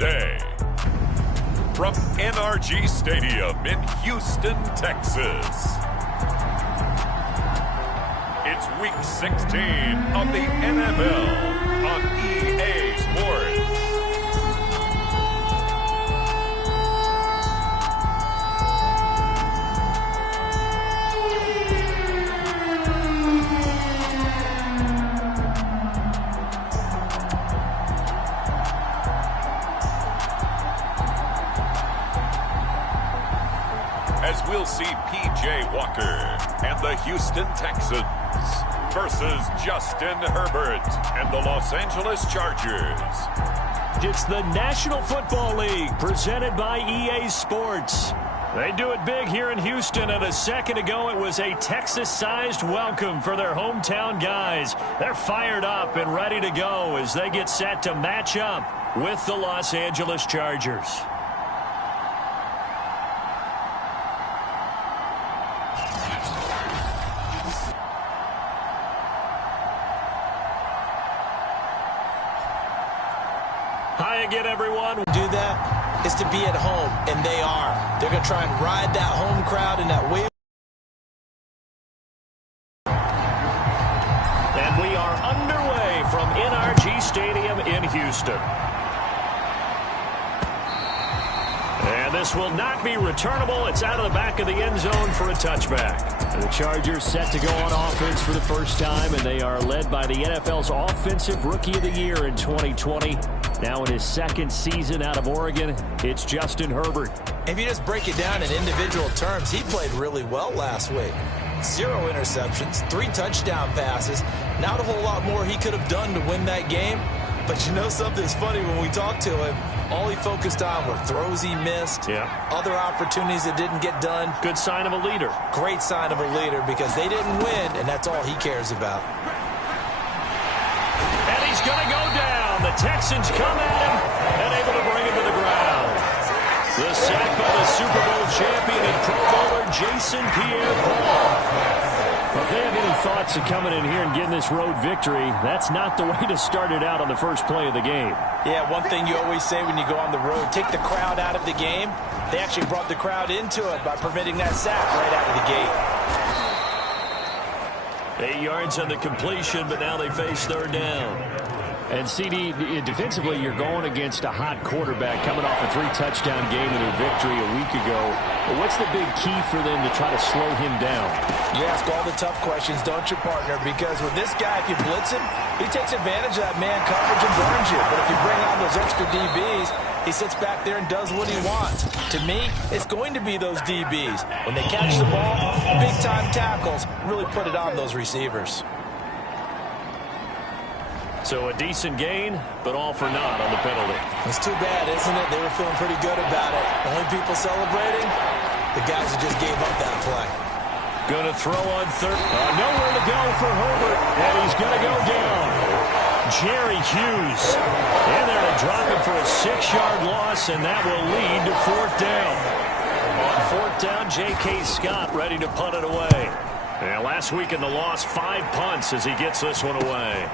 today. From NRG Stadium in Houston, Texas. It's Week 16 of the NFL on EA Sports. As we'll see P.J. Walker and the Houston Texans versus Justin Herbert and the Los Angeles Chargers. It's the National Football League presented by EA Sports. They do it big here in Houston, and a second ago it was a Texas-sized welcome for their hometown guys. They're fired up and ready to go as they get set to match up with the Los Angeles Chargers. Hi again, everyone. Do that is to be at home, and they are. They're going to try and ride that home crowd in that wave. And we are underway from NRG Stadium in Houston. And this will not be returnable. It's out of the back of the end zone for a touchback. The Chargers set to go on offense for the first time, and they are led by the NFL's Offensive Rookie of the Year in 2020. Now in his second season out of Oregon, it's Justin Herbert. If you just break it down in individual terms, he played really well last week. 0 interceptions, 3 touchdown passes. Not a whole lot more he could have done to win that game. But you know something's funny, when we talked to him, all he focused on were throws he missed, other opportunities that didn't get done. Good sign of a leader. Great sign of a leader, because they didn't win, and that's all he cares about. And he's going to go down. The Texans come at him and able to bring him to the ground. The sack by the Super Bowl champion and Pro Bowler Jason Pierre-Paul. Well, if they have any thoughts of coming in here and getting this road victory, that's not the way to start it out on the first play of the game. Yeah, one thing you always say when you go on the road, take the crowd out of the game. They actually brought the crowd into it by permitting that sack right out of the gate. 8 yards on the completion, but now they face third down. And, CD, defensively, you're going against a hot quarterback coming off a 3-touchdown game in their victory a week ago. What's the big key for them to try to slow him down? You ask all the tough questions, don't you, partner? Because with this guy, if you blitz him, he takes advantage of that man coverage and burns you. But if you bring on those extra DBs, he sits back there and does what he wants. To me, it's going to be those DBs. When they catch the ball, big-time tackles really put it on those receivers. So a decent gain, but all for naught on the penalty. It's too bad, isn't it? They were feeling pretty good about it. Only people celebrating, the guys who just gave up that play. Going to throw on third. Nowhere to go for Herbert, and he's going to go down. Jerry Hughes in there to drop him for a 6-yard loss, and that will lead to fourth down. On fourth down, J.K. Scott ready to punt it away. And last week in the loss, 5 punts as he gets this one away.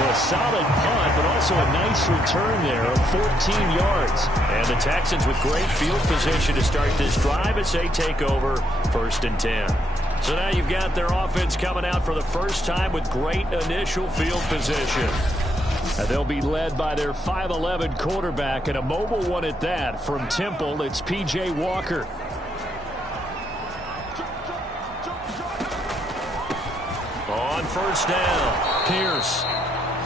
A solid punt, but also a nice return there of 14 yards. And the Texans with great field position to start this drive as they take over 1st and 10. So now you've got their offense coming out for the first time with great initial field position. And they'll be led by their 5'11" quarterback, and a mobile one at that. From Temple, it's P.J. Walker. On first down, Pierce.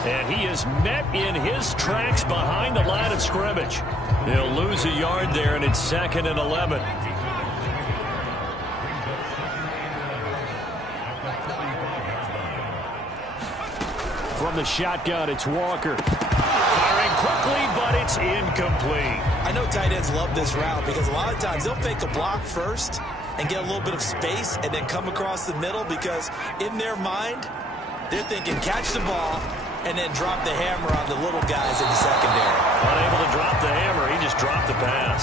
And he is met in his tracks behind the line of scrimmage. He'll lose a yard there, and it's 2nd and 11. From the shotgun, it's Walker. Firing quickly, but it's incomplete. I know tight ends love this route because a lot of times they'll fake a block first and get a little bit of space and then come across the middle, because in their mind, they're thinking catch the ball and then drop the hammer on the little guys in the secondary. Unable to drop the hammer, he just dropped the pass.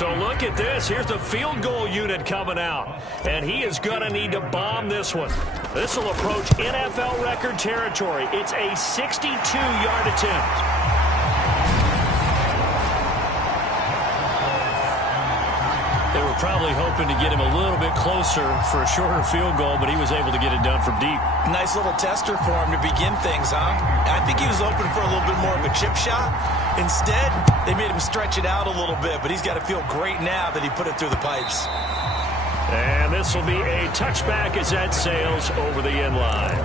So look at this. Here's the field goal unit coming out. And he is going to need to bomb this one. This will approach NFL record territory. It's a 62-yard attempt. They were probably hoping to get him a little bit closer for a shorter field goal, but he was able to get it done from deep. Nice little tester for him to begin things, huh? I think he was hoping for a little bit more of a chip shot. Instead, they made him stretch it out a little bit, but he's got to feel great now that he put it through the pipes. And this will be a touchback as that sails over the end line.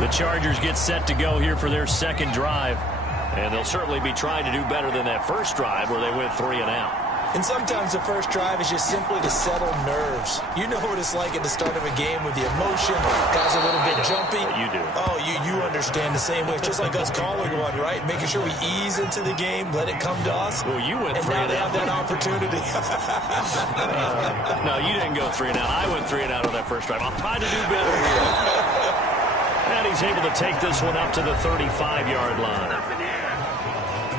The Chargers get set to go here for their second drive, and they'll certainly be trying to do better than that first drive where they went 3 and out. And sometimes the first drive is just simply to settle nerves. You know what it's like at the start of a game with the emotion. Guys a little bit jumpy. You do. Oh, you understand the same way. It's just like us calling one, right? Making sure we ease into the game, let it come to us. Well, you went 3 and out. And now they have that opportunity. No, you didn't go 3 and out. I went 3 and out on that first drive. I'll try to do better here. And he's able to take this one up to the 35-yard line.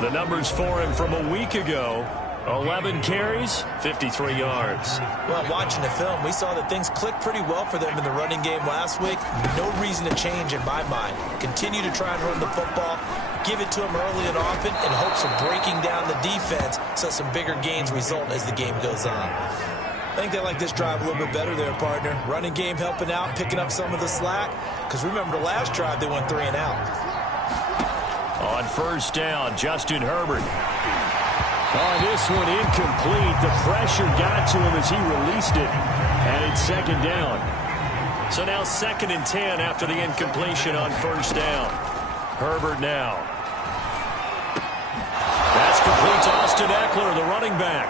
The numbers for him from a week ago: 11 carries, 53 yards. Well, watching the film, we saw that things clicked pretty well for them in the running game last week. No reason to change in my mind. Continue to try and run the football, give it to them early and often, in hopes of breaking down the defense so some bigger gains result as the game goes on. I think they like this drive a little bit better there, partner. Running game helping out, picking up some of the slack. Because remember, the last drive, they went 3 and out. On first down, Justin Herbert. On this one, incomplete. The pressure got to him as he released it. And it's second down. So now 2nd and 10 after the incompletion on first down. Herbert now. That's complete to Austin Eckler, the running back.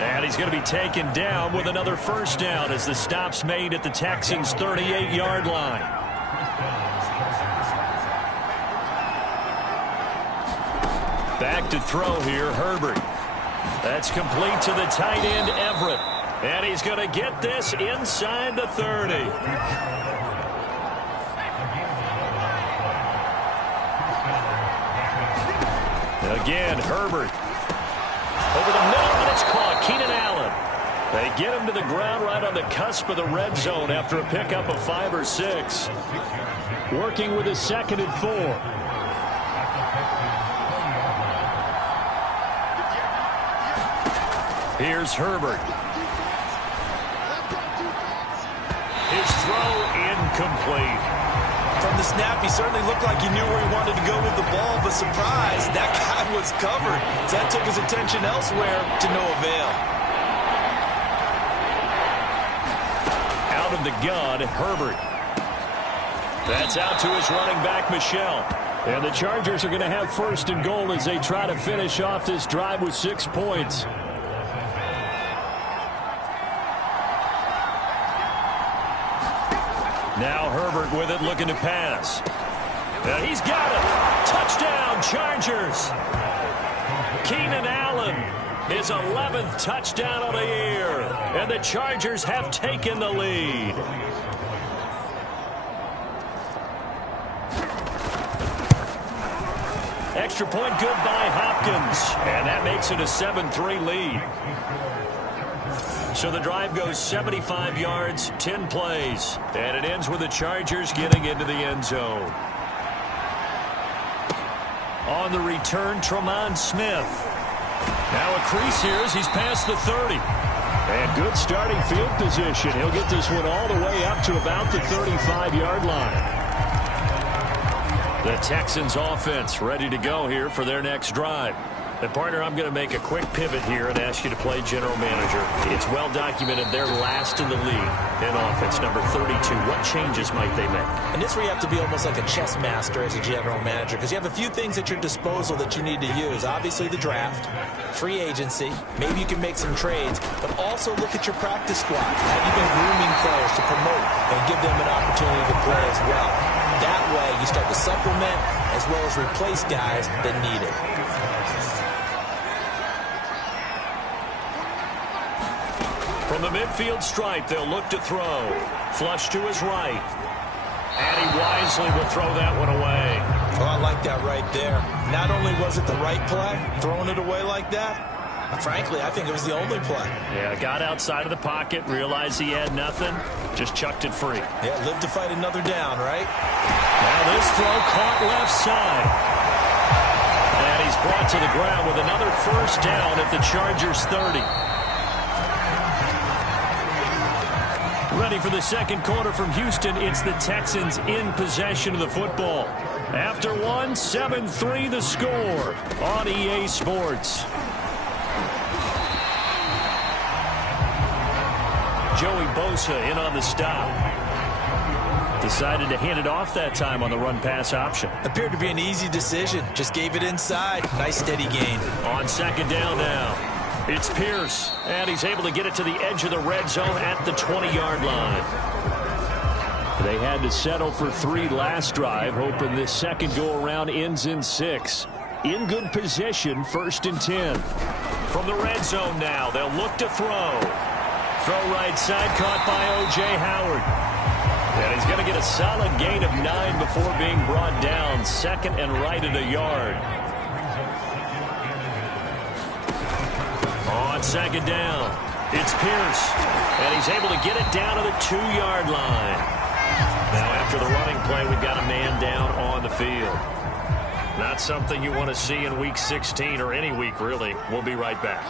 And he's going to be taken down with another first down as the stop's made at the Texans' 38-yard line. Back to throw here, Herbert. That's complete to the tight end, Everett. And he's going to get this inside the 30. Again, Herbert. Over the middle, and it's caught. Keenan Allen. They get him to the ground right on the cusp of the red zone after a pickup of 5 or 6. Working with a 2nd and 4. Here's Herbert. His throw incomplete. From the snap, he certainly looked like he knew where he wanted to go with the ball, but surprise, that guy was covered. So that took his attention elsewhere to no avail. Out of the gun, Herbert. That's out to his running back, Michel. And the Chargers are going to have 1st and goal as they try to finish off this drive with 6 points. Now Herbert with it, looking to pass. And he's got it. Touchdown, Chargers. Keenan Allen, his 11th touchdown of the year. And the Chargers have taken the lead. Extra point good by Hopkins. And that makes it a 7-3 lead. So the drive goes 75 yards, 10 plays. And it ends with the Chargers getting into the end zone. On the return, Tremont Smith. Now a crease here as he's past the 30. And good starting field position. He'll get this one all the way up to about the 35-yard line. The Texans offense ready to go here for their next drive. And partner, I'm going to make a quick pivot here and ask you to play general manager. It's well documented they're last in the league in offense, number 32. What changes might they make? And this where you have to be almost like a chess master as a general manager, because you have a few things at your disposal that you need to use. Obviously the draft, free agency, maybe you can make some trades, but also look at your practice squad. Have you been grooming players to promote and give them an opportunity to play as well? That way you start to supplement as well as replace guys that need it. From the midfield stripe, they'll look to throw. Flush to his right. And he wisely will throw that one away. Oh, I like that right there. Not only was it the right play, throwing it away like that, Frankly, I think it was the only play. Yeah, got outside of the pocket, realized he had nothing, just chucked it free. Yeah, live to fight another down, right? Now this throw caught left side. And he's brought to the ground with another first down at the Chargers' 30. Ready for the second quarter from Houston. It's the Texans in possession of the football. After one, 7-3 the score on EA Sports. Joey Bosa in on the stop. Decided to hand it off that time on the run-pass option. Appeared to be an easy decision. Just gave it inside. Nice steady gain. On second down now. It's Pierce, and he's able to get it to the edge of the red zone at the 20-yard line. They had to settle for 3 last drive, hoping this second go-around ends in 6. In good position, 1st and 10. From the red zone now, they'll look to throw. Throw right side, caught by O.J. Howard. And he's going to get a solid gain of 9 before being brought down, second and right at a yard. On second down, it's Pierce, and he's able to get it down to the 2-yard line. Now after the running play, we've got a man down on the field. Not something you want to see in Week 16 or any week, really. We'll be right back.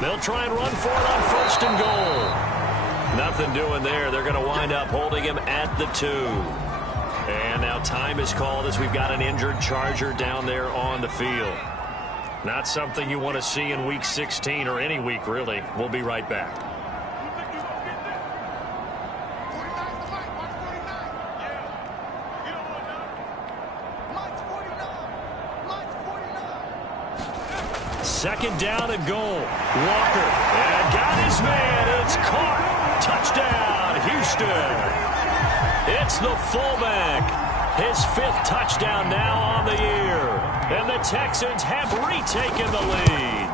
They'll try and run for it on 1st and goal. Nothing doing there. They're going to wind up holding him at the 2. And now time is called as we've got an injured Charger down there on the field. Not something you want to see in Week 16 or any week, really. We'll be right back. Second down and goal. Walker. And got his man. It's caught. Touchdown, Houston. It's the fullback. His 5th touchdown now on the year. And the Texans have retaken the lead.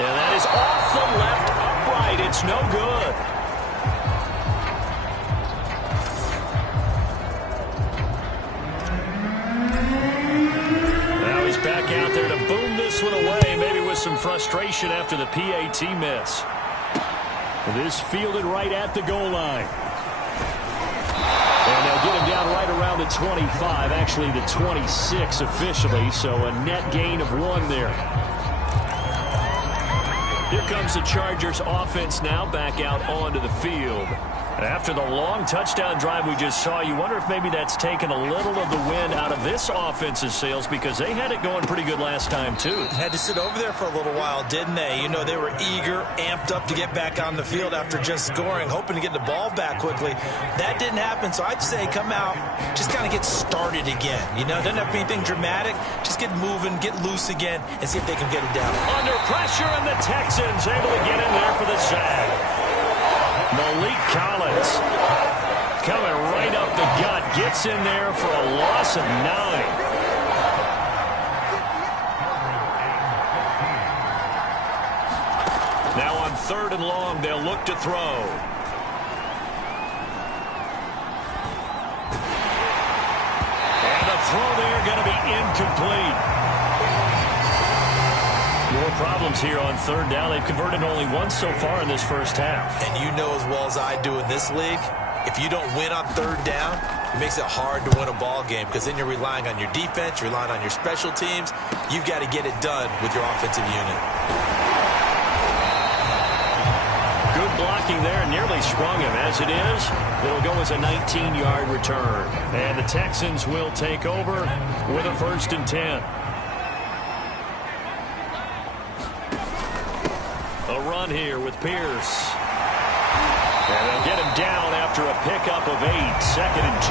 And that is off the left upright. It's no good. Now he's back out there to boom this one away, maybe with some frustration after the PAT miss. This fielded right at the goal line. And they'll get him down right around the 25, actually the 26 officially, so a net gain of 1 there. Here comes the Chargers offense now back out onto the field. After the long touchdown drive we just saw, you wonder if maybe that's taken a little of the wind out of this offense's sails because they had it going pretty good last time, too. Had to sit over there for a little while, didn't they? You know, they were eager, amped up to get back on the field after just scoring, hoping to get the ball back quickly. That didn't happen, so I'd say come out, just kind of get started again. You know, doesn't have to be anything dramatic. Just get moving, get loose again, and see if they can get it down. Under pressure, and the Texans able to get in there for the sack. Malik Collins coming right up the gut, gets in there for a loss of 9. Now on 3rd and long, they'll look to throw. And the throw there going to be incomplete. More problems here on 3rd down. They've converted only once so far in this first half. And you know as well as I do in this league, if you don't win on 3rd down, it makes it hard to win a ball game because then you're relying on your defense, you're relying on your special teams. You've got to get it done with your offensive unit. Good blocking there, nearly sprung him. As it is, it'll go as a 19-yard return. And the Texans will take over with a 1st and 10. A run here with Pierce. And they'll get him down after a pickup of 8. 2nd and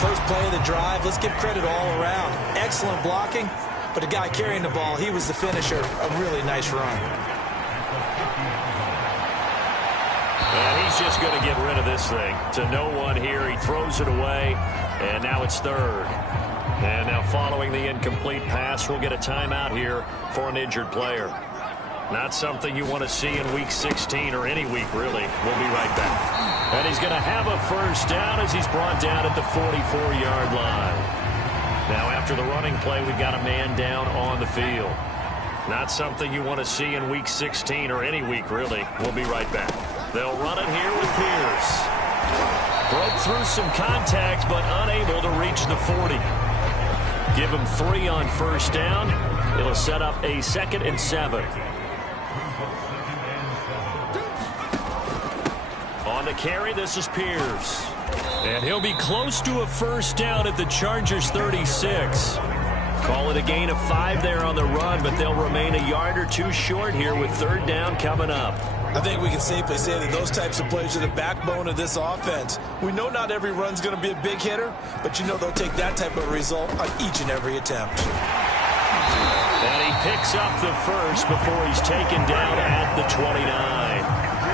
2. First play of the drive, let's give credit all around. Excellent blocking, but the guy carrying the ball, he was the finisher. A really nice run. And he's just going to get rid of this thing. To no one here. He throws it away, and now it's 3rd. And now following the incomplete pass, we'll get a timeout here for an injured player. Not something you want to see in Week 16 or any week, really. We'll be right back. And he's going to have a first down as he's brought down at the 44-yard line. Now, after the running play, we've got a man down on the field. Not something you want to see in Week 16 or any week, really. We'll be right back. They'll run it here with Pierce. Broke through some contact, but unable to reach the 40. Give him 3 on first down. It'll set up a 2nd and 7. On the carry, this is Pierce. And he'll be close to a first down at the Chargers' 36. Call it a gain of 5 there on the run, but they'll remain a yard or 2 short here with 3rd down coming up. I think we can safely say that those types of plays are the backbone of this offense. We know not every run's going to be a big hitter, but you know they'll take that type of result on each and every attempt. And he picks up the first before he's taken down at the 29.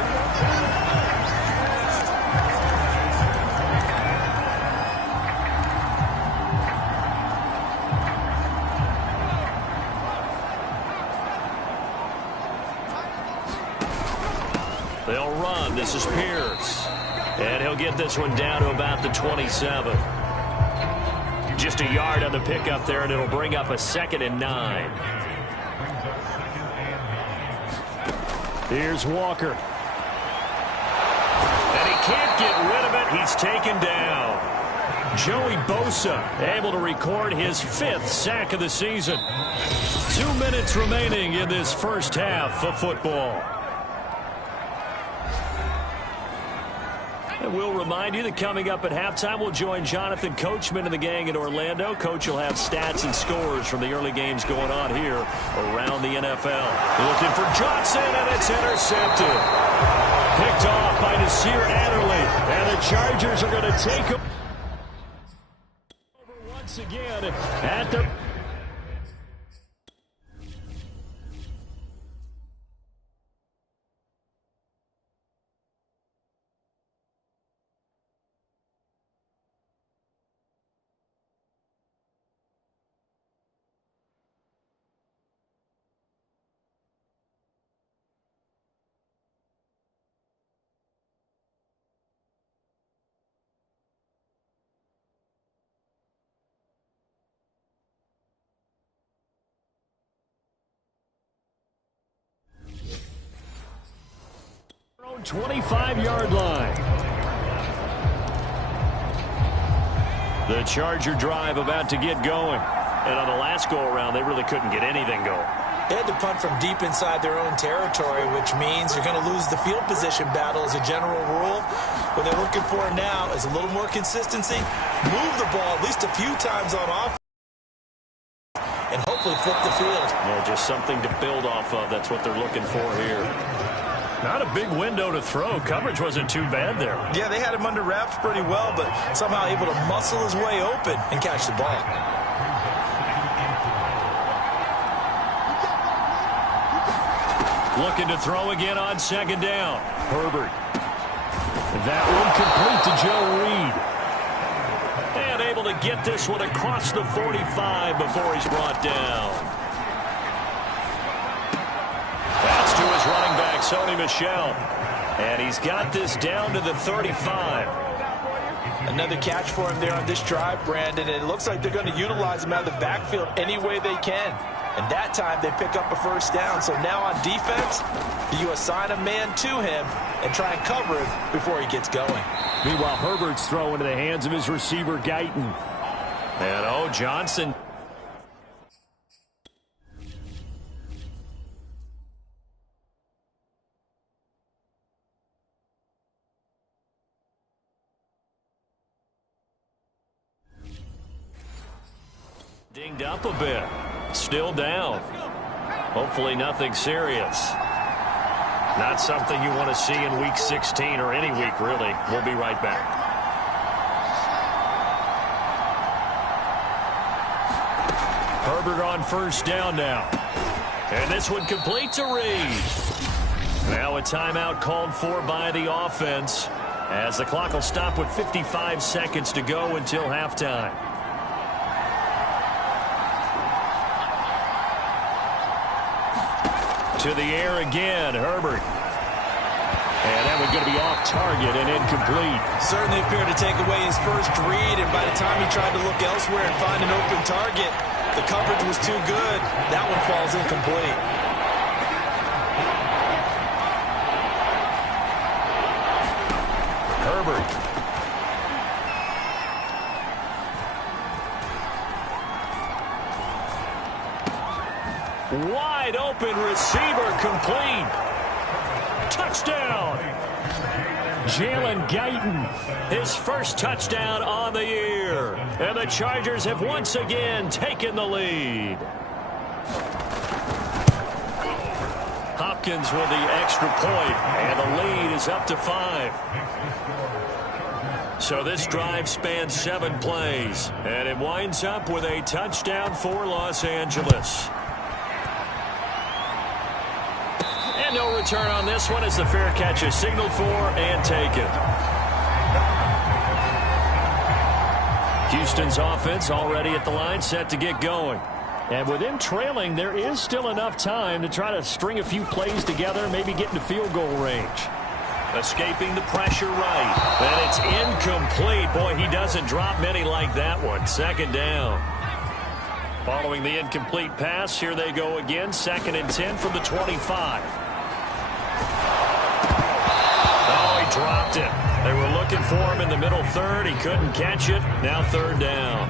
They'll run. This is Pierce. And he'll get this one down to about the 27. Just a yard on the pickup there, and it'll bring up a 2nd and 9. Here's Walker. And he can't get rid of it. He's taken down. Joey Bosa able to record his 5th sack of the season. 2 minutes remaining in this first half of football. And we'll remind you that coming up at halftime, we'll join Jonathan Coachman and the gang in Orlando. Coach will have stats and scores from the early games going on here around the NFL. Looking for Johnson, and it's intercepted. Picked off by Nasir Adderley. And the Chargers are going to take over once again at the... own 25-yard line. The Charger drive about to get going. And on the last go-around, they really couldn't get anything going. They had to punt from deep inside their own territory, which means you're going to lose the field position battle as a general rule. What they're looking for now is a little more consistency, move the ball at least a few times on offense, and hopefully flip the field. Yeah, just something to build off of. That's what they're looking for here. Not a big window to throw. Coverage wasn't too bad there. Yeah, they had him under wraps pretty well, but somehow able to muscle his way open and catch the ball. Looking to throw again on 2nd down. Herbert. That one complete to Joe Reed. And able to get this one across the 45 before he's brought down. That's to his running back, Sony Michel. And he's got this down to the 35. Another catch for him there on this drive, Brandon. And it looks like they're going to utilize him out of the backfield any way they can. And that time they pick up a first down. So now on defense, you assign a man to him and try and cover him before he gets going. Meanwhile, Herbert's throw into the hands of his receiver, Guyton. And Johnson. Dinged up a bit. Still down. Hopefully nothing serious. Not something you want to see in Week 16 or any week, really. We'll be right back. Herbert on first down now. And this one completes a read. Now a timeout called for by the offense, as the clock will stop with 55 seconds to go until halftime. To the air again, Herbert. And that one's going to be off target and incomplete. Certainly appeared to take away his first read, and by the time he tried to look elsewhere and find an open target, the coverage was too good. That one falls incomplete. Herbert. Wide open receiver, complete. Touchdown. Jalen Guyton, his first touchdown on the year. And the Chargers have once again taken the lead. Hopkins with the extra point, and the lead is up to 5. So this drive spans 7 plays, and it winds up with a touchdown for Los Angeles. And no return on this one as the fair catch is signaled for and taken. Houston's offense already at the line, set to get going. And with them trailing, there is still enough time to try to string a few plays together, maybe get into field goal range. Escaping the pressure right. And it's incomplete. Boy, he doesn't drop many like that one. Second down. Following the incomplete pass, here they go again. 2nd and 10 from the 25. Oh, he dropped it. They were looking for him in the middle third. He couldn't catch it. Now 3rd down.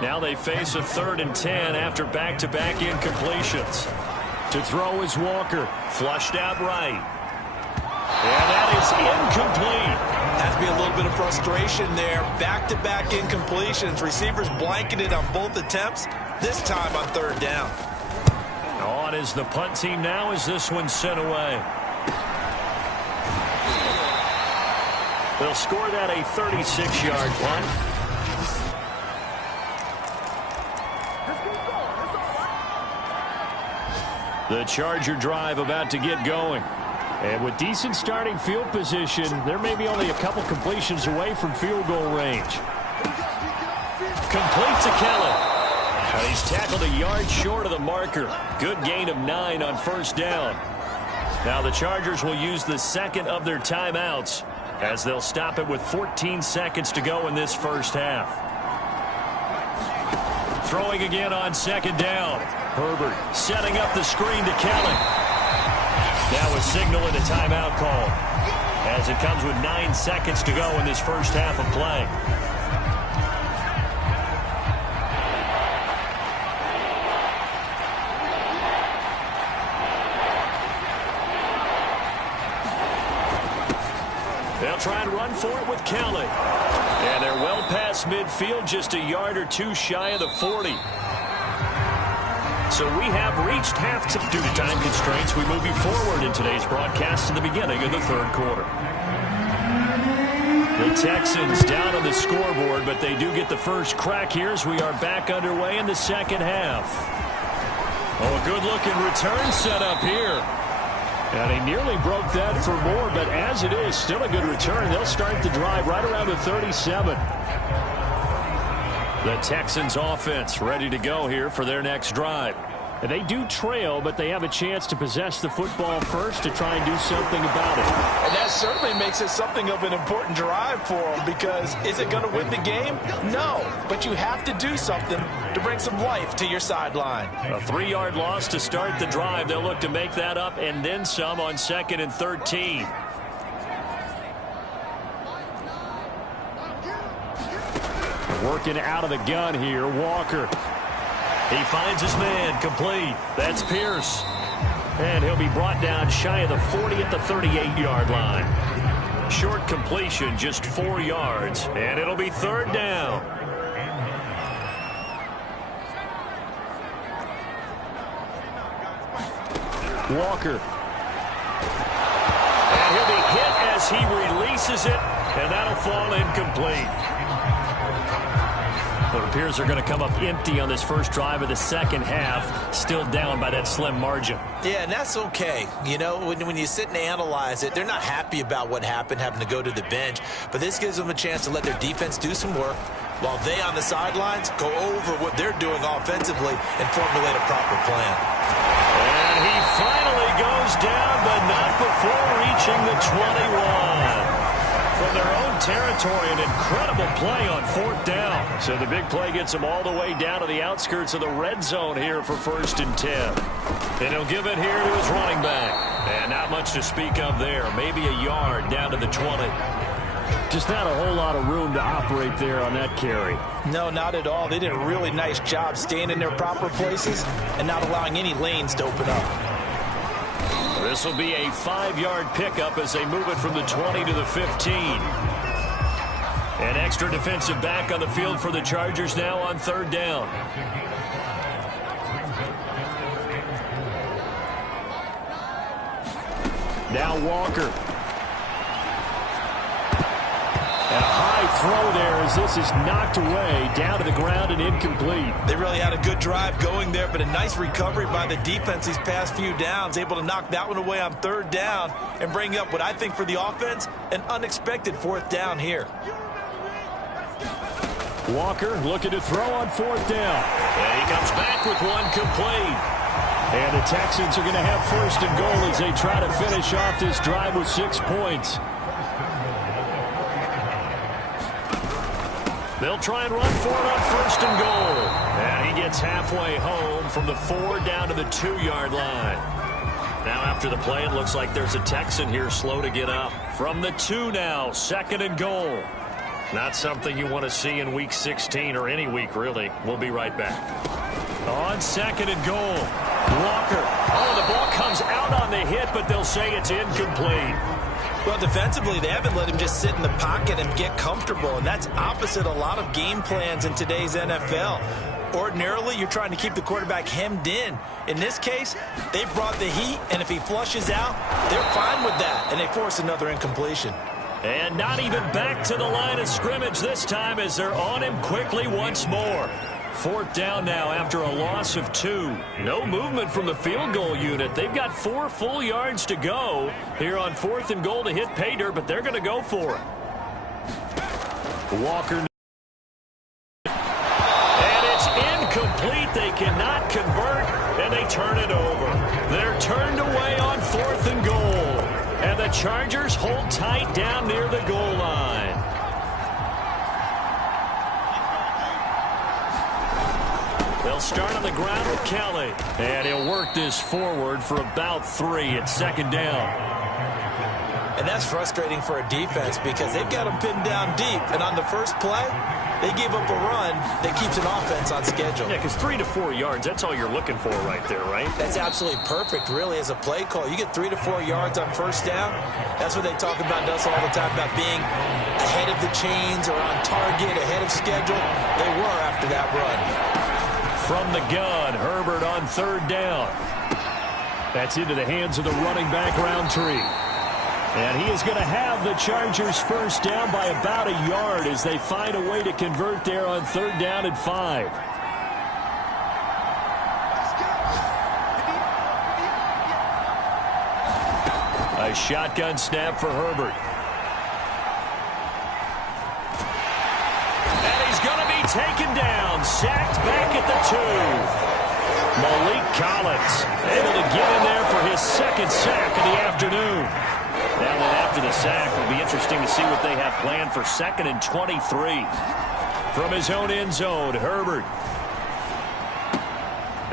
Now they face a 3rd and 10 after back-to-back incompletions. To throw is Walker. Flushed out right. And that is incomplete. Has to be a little bit of frustration there. Back-to-back incompletions. Receivers blanketed on both attempts, this time on 3rd down. On is the punt team now as this one's sent away. They'll score that a 36-yard punt. The Charger drive about to get going. And with decent starting field position, there may be only a couple completions away from field goal range. Complete to Kelly. And he's tackled a yard short of the marker. Good gain of 9 on 1st down. Now the Chargers will use the 2nd of their timeouts as they'll stop it with 14 seconds to go in this first half. Throwing again on 2nd down. Herbert setting up the screen to Kelly. Now a signal and a timeout call as it comes with 9 seconds to go in this first half of play. They'll try and run for it with Kelly. And they're well past midfield, just a yard or 2 shy of the 40. So we have reached halftime. Due to time constraints, we move you forward in today's broadcast to the beginning of the 3rd quarter. The Texans down on the scoreboard, but they do get the first crack here as we are back underway in the 2nd half. Oh, a good-looking return set up here. And he nearly broke that for more, but as it is, still a good return. They'll start the drive right around the 37. The Texans offense ready to go here for their next drive. And they do trail, but they have a chance to possess the football first to try and do something about it. And that certainly makes it something of an important drive for them, because is it going to win the game? No, but you have to do something to bring some life to your sideline. A 3-yard loss to start the drive. They'll look to make that up and then some on 2nd and 13. Working out of the gun here, Walker. He finds his man, complete. That's Pierce. And he'll be brought down shy of the 40 at the 38-yard line. Short completion, just 4 yards, and it'll be 3rd down. Walker. And he'll be hit as he releases it, and that'll fall incomplete. It appears they're going to come up empty on this first drive of the 2nd half, still down by that slim margin. Yeah, and that's okay. You know, when you sit and analyze it, they're not happy about what happened, having to go to the bench. But this gives them a chance to let their defense do some work, while they on the sidelines go over what they're doing offensively and formulate a proper plan. And he finally goes down, but not before reaching the 21. From their own territory, an incredible play on 4th down. So the big play gets them all the way down to the outskirts of the red zone here for 1st and 10. And he'll give it here to his running back. And not much to speak of there. Maybe a yard down to the 20. Just not a whole lot of room to operate there on that carry. No, not at all. They did a really nice job staying in their proper places and not allowing any lanes to open up. This will be a 5-yard pickup as they move it from the 20 to the 15. An extra defensive back on the field for the Chargers now on 3rd down. Now Walker. And a high throw there as this is knocked away down to the ground and incomplete. They really had a good drive going there, but a nice recovery by the defense these past few downs, able to knock that one away on 3rd down and bring up what I think for the offense, an unexpected 4th down here. Walker looking to throw on 4th down. And he comes back with one complete. And the Texans are going to have 1st and goal as they try to finish off this drive with 6 points. They'll try and run for it on 1st and goal. And he gets halfway home from the 4 down to the 2-yard line. Now after the play, it looks like there's a Texan here slow to get up. From the 2 now, 2nd and goal. Not something you want to see in Week 16 or any week, really. We'll be right back. On 2nd and goal, Walker. Oh, the ball comes out on the hit, but they'll say it's incomplete. Well, defensively, they haven't let him just sit in the pocket and get comfortable, and that's opposite a lot of game plans in today's NFL. Ordinarily, you're trying to keep the quarterback hemmed in. In this case, they brought the heat, and if he flushes out, they're fine with that, and they force another incompletion. And not even back to the line of scrimmage this time as they're on him quickly once more. 4th down now after a loss of 2. No movement from the field goal unit. They've got 4 full yards to go here on 4th and goal to hit pay dirt, but they're going to go for it. Walker. And it's incomplete. They cannot convert, and they turn it over. They're turned away on 4th and goal. And the Chargers hold tight down near the goal line. They'll start on the ground with Kelly. And he'll work this forward for about 3 at 2nd down. And that's frustrating for a defense because they've got them pinned down deep. And on the first play, they gave up a run that keeps an offense on schedule. Yeah, because 3 to 4 yards, that's all you're looking for right there, right? That's absolutely perfect, really, as a play call. You get 3 to 4 yards on 1st down. That's what they talk about us all the time, about being ahead of the chains or on target, ahead of schedule. They were after that run. From the gun, Herbert on 3rd down. That's into the hands of the running back, Roundtree. And he is going to have the Chargers 1st down by about a yard as they find a way to convert there on 3rd down and 5. A shotgun snap for Herbert. And he's going to be taken down, sacked back at the 2. Malik Collins able to get in there for his 2nd sack of the afternoon. Now then after the sack, it'll be interesting to see what they have planned for 2nd and 23. From his own end zone, Herbert.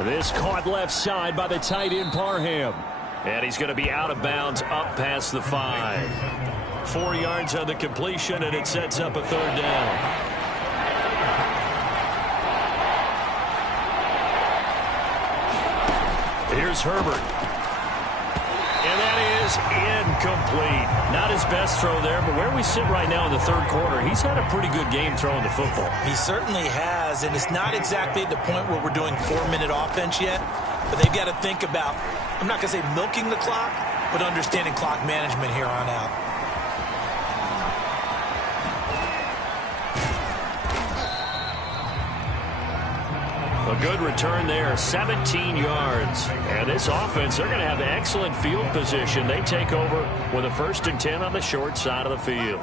This caught left side by the tight end Parham. And he's going to be out of bounds up past the 5. 4 yards on the completion, and it sets up a 3rd down. Here's Herbert. And that is incomplete. Not his best throw there, but where we sit right now in the 3rd quarter, he's had a pretty good game throwing the football. He certainly has, and it's not exactly at the point where we're doing 4-minute offense yet, but they've got to think about, I'm not going to say milking the clock, but understanding clock management here on out. A good return there, 17 yards. And this offense, they're going to have excellent field position. They take over with a 1st and 10 on the short side of the field.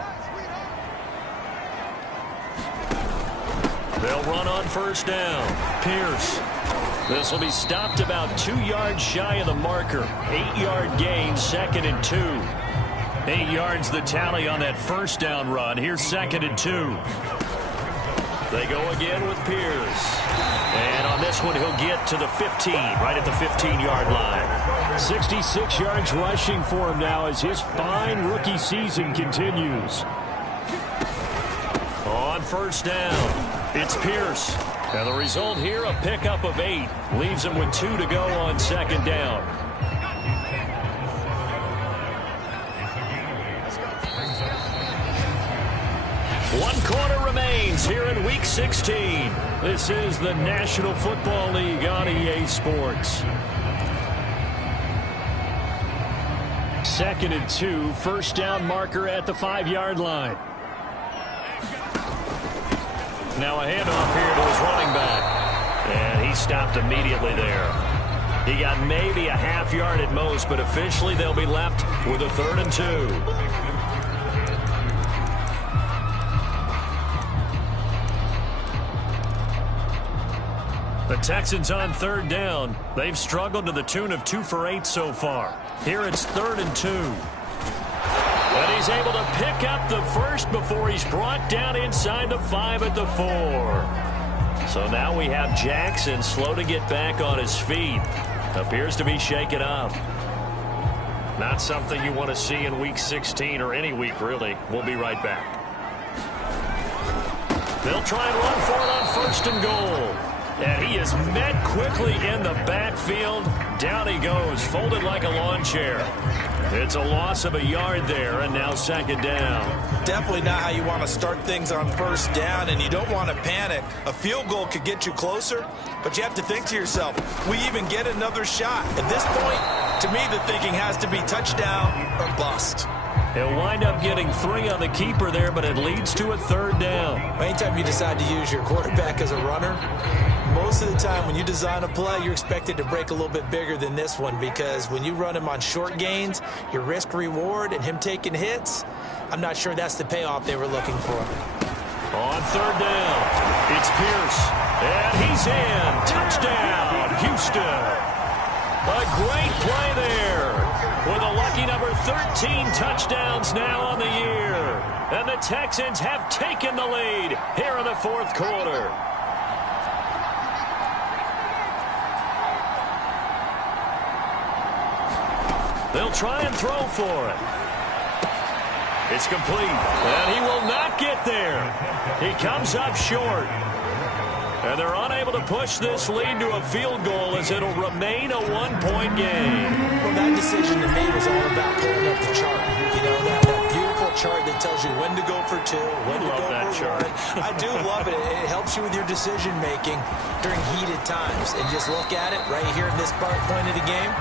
They'll run on first down. Pierce. This will be stopped about 2 yards shy of the marker. 8-yard gain, 2nd and 2. 8 yards the tally on that first down run. Here's 2nd and 2. They go again with Pierce. And on this one, he'll get to the 15, right at the 15-yard line. 66 yards rushing for him now as his fine rookie season continues. On first down, it's Pierce. And the result here, a pickup of 8. Leaves him with 2 to go on 2nd down. One quarter remains here in Week 16. This is the National Football League on EA Sports. 2nd and 2, first down marker at the 5-yard line. Now a handoff here to his running back. And he stopped immediately there. He got maybe a half yard at most, but officially they'll be left with a 3rd and 2. The Texans on 3rd down. They've struggled to the tune of 2 for 8 so far. Here it's 3rd and 2. And he's able to pick up the first before he's brought down inside the 5 at the 4. So now we have Jackson slow to get back on his feet. Appears to be shaken up. Not something you want to see in Week 16 or any week, really. We'll be right back. They'll try and run for it on 1st and goal. And he is met quickly in the backfield. Down he goes, folded like a lawn chair. It's a loss of a yard there, and now 2nd down. Definitely not how you want to start things on 1st down, and you don't want to panic. A field goal could get you closer, but you have to think to yourself, we even get another shot. At this point, to me, the thinking has to be touchdown or bust. He'll wind up getting 3 on the keeper there, but it leads to a 3rd down. Anytime you decide to use your quarterback as a runner, most of the time when you design a play, you're expected to break a little bit bigger than this one, because when you run him on short gains, your risk-reward and him taking hits, I'm not sure that's the payoff they were looking for. On 3rd down, it's Pierce, and he's in. Touchdown, Houston. A great play there, with a lucky number 13 touchdowns now on the year. And the Texans have taken the lead here in the 4th quarter. They'll try and throw for it. It's complete, and he will not get there. He comes up short. And they're unable to push this lead to a field goal as it'll remain a 1-point game. Well, that decision to me was all about pulling up the chart. You know, that beautiful chart that tells you when to go for 2, when to go for 1. I do love it. It helps you with your decision-making during heated times. And just look at it right here in this point of the game.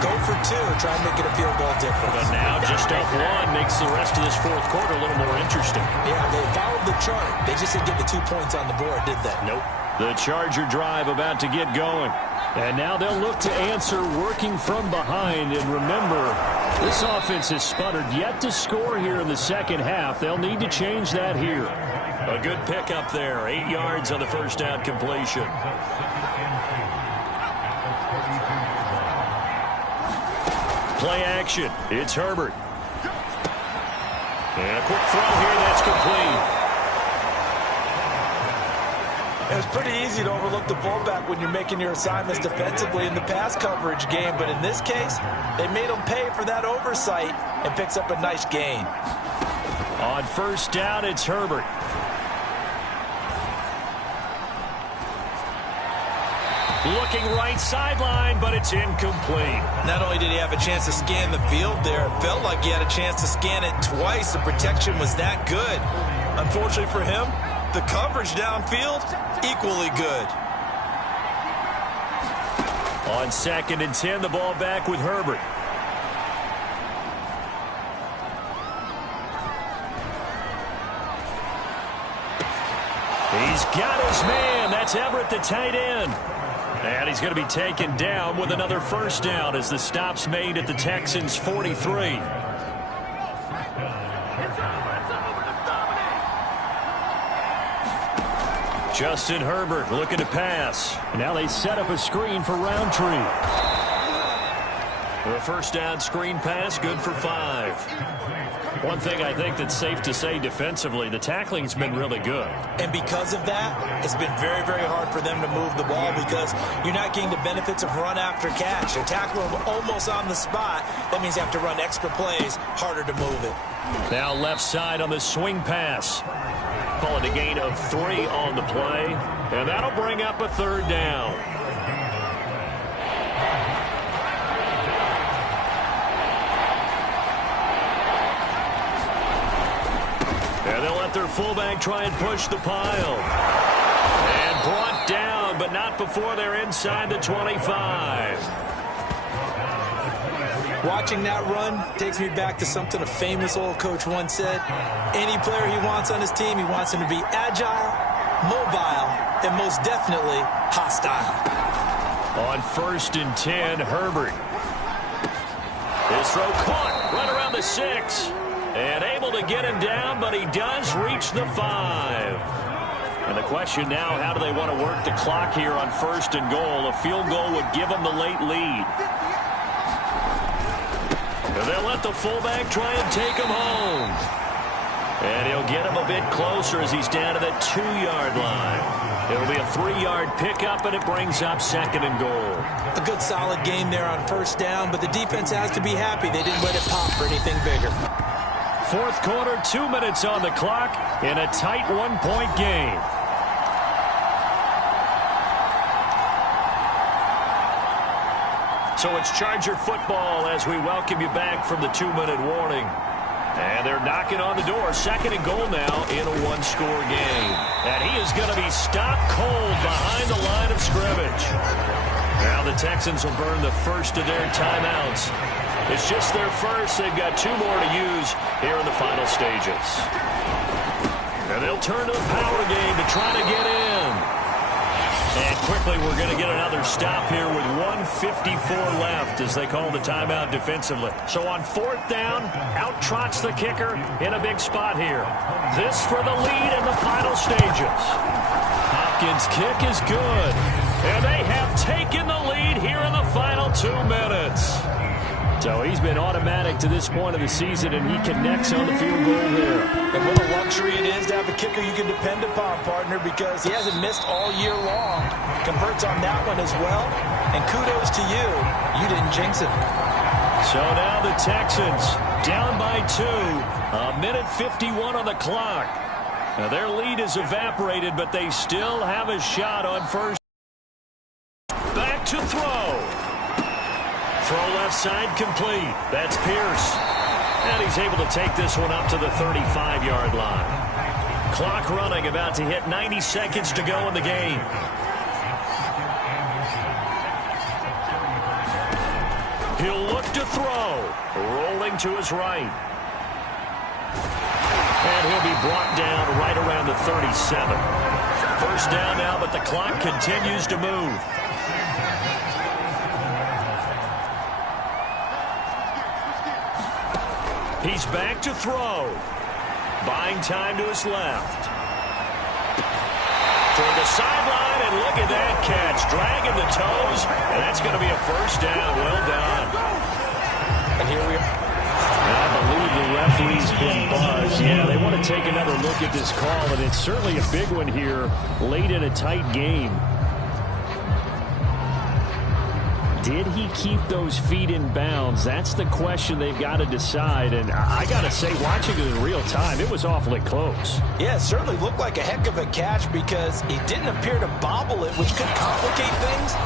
Go for 2. Try and make it a field goal difference. But now just up 1 makes the rest of this 4th quarter a little more interesting. Yeah, they followed the chart. They just didn't get the 2 points on the board, did they? Nope. The Charger drive about to get going. And now they'll look to answer working from behind. And remember, this offense has sputtered yet to score here in the 2nd half. They'll need to change that here. A good pickup there. 8 yards on the first down completion. Play action. It's Herbert. And a quick throw here that's complete. It's pretty easy to overlook the fullback when you're making your assignments defensively in the pass coverage game, but in this case, they made him pay for that oversight and picks up a nice gain. On first down, it's Herbert. Looking right sideline, but it's incomplete. Not only did he have a chance to scan the field there, it felt like he had a chance to scan it twice. The protection was that good. Unfortunately for him, the coverage downfield, equally good. On 2nd and 10, the ball back with Herbert. He's got his man. That's Everett, the tight end. And he's going to be taken down with another first down as the stop's made at the Texans' 43. Justin Herbert looking to pass. Now they set up a screen for Roundtree. The first down screen pass, good for 5. One thing I think that's safe to say defensively, the tackling's been really good. And because of that, it's been very, very hard for them to move the ball because you're not getting the benefits of run after catch. They're tackling them almost on the spot. That means you have to run extra plays, harder to move it. Now left side on the swing pass. Call it a gain of 3 on the play. And that'll bring up a 3rd down. And they'll let their fullback try and push the pile. And brought down, but not before they're inside the 25. Watching that run takes me back to something a famous old coach once said. Any player he wants on his team, he wants him to be agile, mobile, and most definitely hostile. On 1st and 10, Herbert. His throw caught right around the 6. And able to get him down, but he does reach the 5. And the question now, how do they want to work the clock here on 1st and goal? A field goal would give them the late lead. And they'll let the fullback try and take him home. And he'll get him a bit closer as he's down to the 2-yard line. It'll be a 3-yard pickup, and it brings up 2nd and goal. A good solid game there on 1st down, but the defense has to be happy they didn't let it pop for anything bigger. 4th quarter, 2 minutes on the clock in a tight 1-point game. So it's Charger football as we welcome you back from the 2-minute warning. And they're knocking on the door. 2nd and goal now in a 1-score game. And he is going to be stopped cold behind the line of scrimmage. Now the Texans will burn the first of their timeouts. It's just their first. They've got 2 more to use here in the final stages. And they'll turn to the power game to try to get in. And quickly, we're going to get another stop here with 1:54 left as they call the timeout defensively. So on 4th down, out trots the kicker in a big spot here. This for the lead in the final stages. Hopkins' kick is good. And they have taken the lead here in the final 2 minutes. So he's been automatic to this point of the season, and he connects on the field goal there. And what a luxury it is to have a kicker you can depend upon, partner, because he hasn't missed all year long. Converts on that one as well. And kudos to you. You didn't jinx it. So now the Texans down by 2. 1:51 on the clock. Now their lead is evaporated, but they still have a shot on 1st. Back to throw. Throw left side complete. That's Pierce. And he's able to take this one up to the 35-yard line. Clock running, about to hit 90 seconds to go in the game. He'll look to throw. Rolling to his right. And he'll be brought down right around the 37. 1st down now, but the clock continues to move. He's back to throw. Buying time to his left. Toward the sideline, and look at that catch. Dragging the toes, and that's going to be a 1st down. Well done. And here we are. I believe the referee's been buzzed. Yeah, they want to take another look at this call, and it's certainly a big one here late in a tight game. Did he keep those feet in bounds? That's the question they've got to decide. And I got to say, watching it in real time, it was awfully close. Yeah, it certainly looked like a heck of a catch because he didn't appear to bobble it, which could complicate things.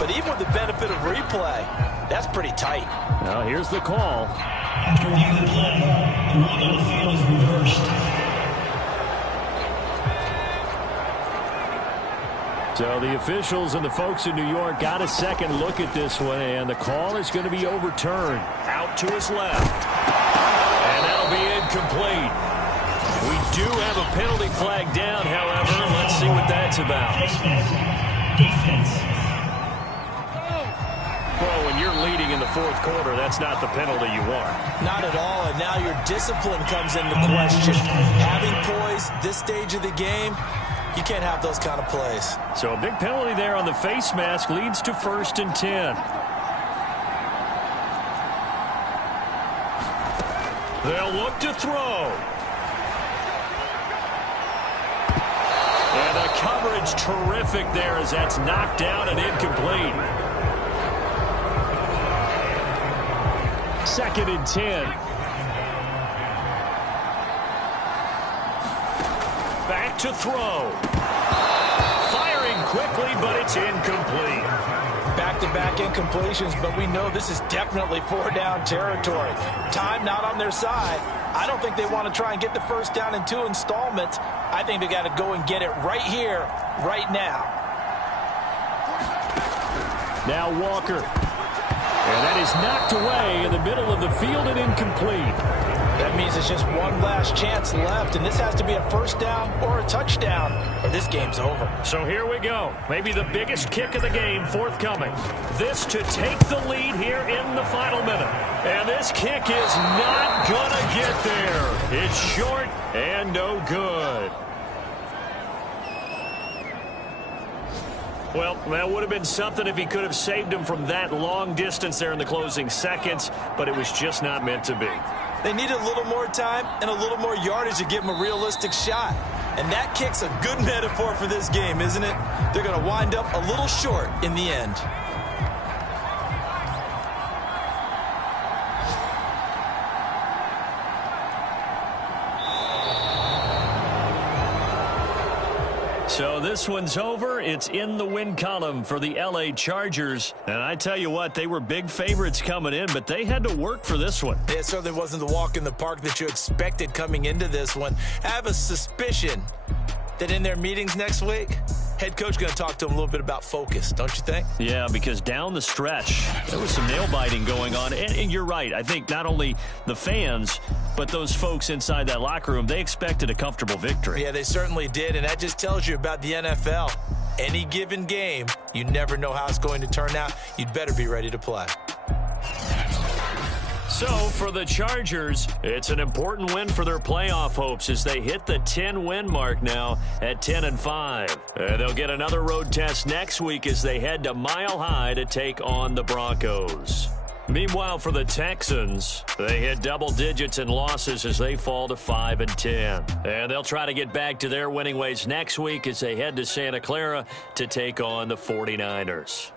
But even with the benefit of replay, that's pretty tight. Now, here's the call. After reviewing the play, the ruling on the field is reversed. So the officials and the folks in New York got a second look at this one, and the call is going to be overturned. Out to his left. And that'll be incomplete. We do have a penalty flag down, however. Let's see what that's about. Defense. Well, when you're leading in the 4th quarter, that's not the penalty you want. Not at all, and now your discipline comes into question. Having poise this stage of the game, You can't have those kind of plays. So a big penalty there on the face mask leads to 1st and 10. They'll look to throw. And the coverage terrific there as that's knocked down and incomplete. 2nd and 10. Back to throw. Firing quickly, but it's incomplete. Back-to-back incompletions, but we know this is definitely 4-down territory. Time not on their side. I don't think they want to try and get the first down in 2 installments. I think they got to go and get it right here, right now. Now Walker. And that is knocked away in the middle of the field and incomplete. That means it's just one last chance left, and this has to be a first down or a touchdown, or this game's over. So here we go. Maybe the biggest kick of the game forthcoming. This to take the lead here in the final minute. And this kick is not going to get there. It's short and no good. Well, that would have been something if he could have saved him from that long distance there in the closing seconds, but it was just not meant to be. They need a little more time and a little more yardage to give him a realistic shot. And that kick's a good metaphor for this game, isn't it? They're going to wind up a little short in the end. So this one's over. It's in the win column for the L.A. Chargers. And I tell you what, they were big favorites coming in, but they had to work for this one. It certainly wasn't the walk in the park that you expected coming into this one. I have a suspicion that in their meetings next week, head coach going to talk to them a little bit about focus, don't you think? Yeah, because down the stretch, there was some nail-biting going on. And you're right. I think not only the fans, but those folks inside that locker room, they expected a comfortable victory. Yeah, they certainly did, and that just tells you about the NFL. Any given game, you never know how it's going to turn out. You'd better be ready to play. So for the Chargers, it's an important win for their playoff hopes as they hit the 10-win mark now at 10-5. And they'll get another road test next week as they head to Mile High to take on the Broncos. Meanwhile, for the Texans, they hit double digits in losses as they fall to 5-10. And they'll try to get back to their winning ways next week as they head to Santa Clara to take on the 49ers.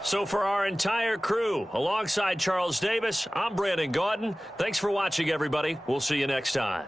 So for our entire crew, alongside Charles Davis, I'm Brandon Gaudin. Thanks for watching, everybody. We'll see you next time.